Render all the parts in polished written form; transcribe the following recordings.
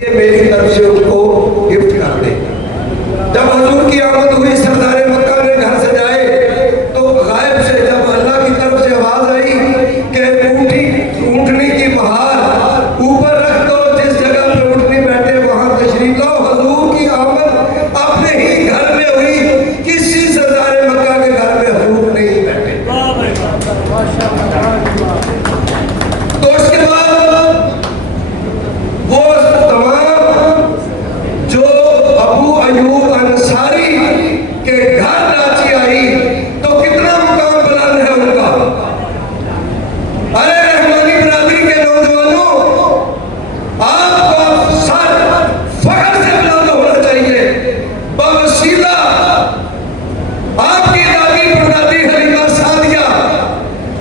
ये मेरी तरफ से उनको गिफ्ट कर दे। जब हुजूर की आमद हुई, सरदार मक्का ने घर सजाए, तो गायब से जब अल्लाह की तरफ से आवाज आई कि ऊँटनी की बहार ऊपर रख दो, जिस जगह पे ऊँटनी बैठे वहां तशरीफ लाओ। हुजूर की आमद अपने ही घर में हुई, किसी सरदार मक्का के घर में हुजूर नहीं बैठे। तो उसके बाद वो जो अबू अयूब अंसारी के घर नाची आई, तो कितना मुकाम बुलंद है उनका। अरे रहमानी बरादरी के नौजवानों, आपका सर फख्र से बुलंद होना चाहिए। बवसीला आपकी दादी परदादी हलीमा सादिया,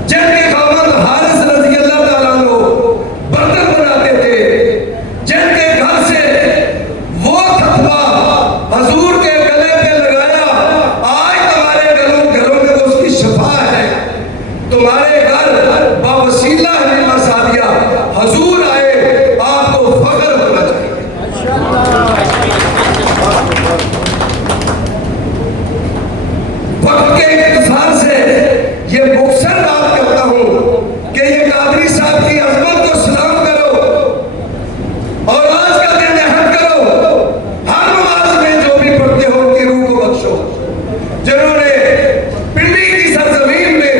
जिनके खामद हारिस रज़ी अल्लाह ताला अन्हु बर्तन बनाते थे, जिनके घर से वो फतवा हुजूर के गले पे लगाया, आज तुम्हारे घरों में उसकी शफा है। तुम्हारे घर बवसीला हलीमा सादिया हुजूर आए, आपको फख्र होना चाहिए। वक्त के इख्तिसार से ये मुख्तसर बात करता हूँ कि ये कादरी साहब की अजमत को सलाम करो और आज का दिन अहद करो। हर नमाज में जो भी पढ़ते हो उनकी रूह को बख्शो, जिन्होंने पिंडी की सरजमीन में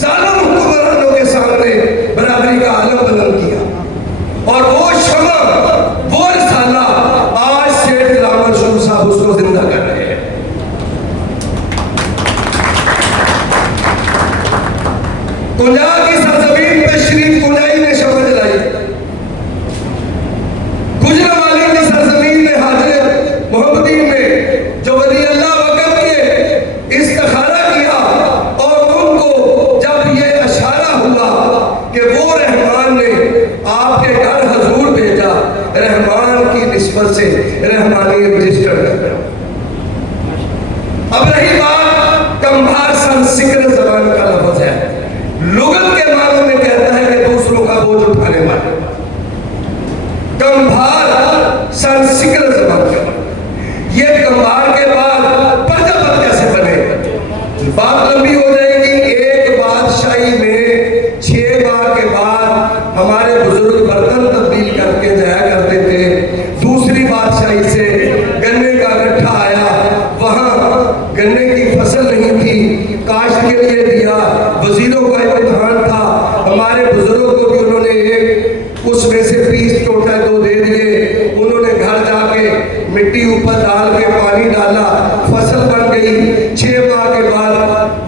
जालिम हुक्मरानों के सामने बराबरी का आलम बुलंद किया, और वो शमा वो रिसाला आज सेठ गुलाम मंसूर साहब उसको जिंदा कर रहे हैं। कुंजा की सरजमीन पे शरीफ कुंजाई ने शमा जलाई, गुजरावाली की सरजमीन में हाजिर मोहम्मदीन ने जो वली अल्लाह वक़्त के इस्तिखारा किया, और उनको जब ये इशारा हुआ कि वो रहमान ने आपके घर हुजूर भेजा, रहमान की निस्बत से रहमानी रजिस्टर कर। अब रही बात कम्भार संस्कृत जबान का लफ्ज है, लुगत के मानों में कहता है कि दूसरों का बोझ उठाने वाले। कम्भार संस्कृत जबान का, ये कम्भार के बाद प्रजापति कैसे बने, बात लंबी हो जाएगी। एक बादशाही में 6 माह के बाद हमारे बुजुर्ग बर्तन तब्दील करके जाया करते थे। दूसरी बादशाही से गन्ने का गट्ठा आया, वहां गन्ने की फसल नहीं थी, काश्त के लिए दिया, वजीरों का इम्तिहान था, हमारे बुजुर्गों को भी उन्होंने एक उसमें से 20 टोटा 2 दे दिए। उन्होंने घर जाके मिट्टी ऊपर डाल के पानी डाला, फसल बन गई। 6 माह के बाद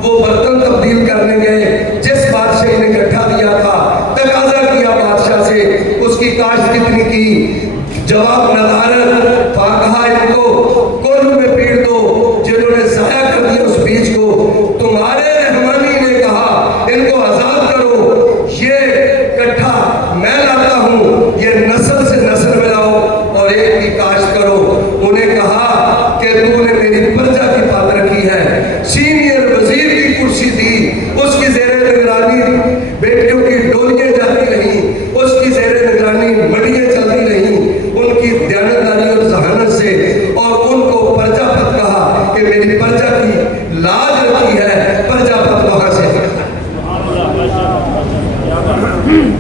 वो बर्तन तब्दील करने गए, जिस बादशाह ने गट्ठा दिया था, तकाजा किया बादशाह से उसकी काश्त कितनी की, जवाब नदारत, कहा इनको कुल में पीट दो, जिन्होंने जाया कर दिया उस बीज को। तुम्हारे रहमानी ने कहा इनको आजाद करो, ये गट्ठा मैं लाता हूँ, ये नस्ल से नस्ल मिलाओ और एक की काश्त करो। उन्हें कहा कि तूने मेरी प्रजा की बात रखी है, सीनियर वजीर की कुर्सी दी, उसकी जेरे निगरानी बेटियों की डोलियां जाती रही, उसकी जेरे निगरानी मडियां चलती रही, उनकी दयानतदारी और जहानत से, और उनको प्रजापत कहा कि मेरी प्रजा की लाज रखी है। प्रजापत वहां से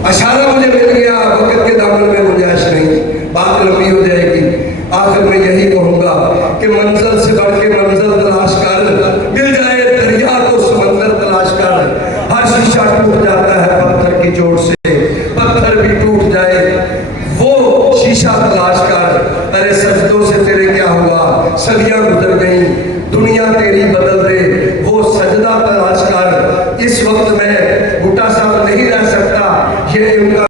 अशारा मुझे मिल गया, वक्त के दामन में गुंजाइश नहीं, बात लंबी हो जाएगी। आखिर में यही कहूंगा कि मंजिल से बढ़ के मंजिल तलाश कर, मिल जाए दरिया को समंदर तलाश कर। हर शीशा टूट जाता है पत्थर की चोट से, पत्थर भी टूट जाए, वो शीशा तलाश कर। अरे सजदों से तेरे क्या हुआ, सदियां गुजर गई, दुनिया तेरी बदल दे,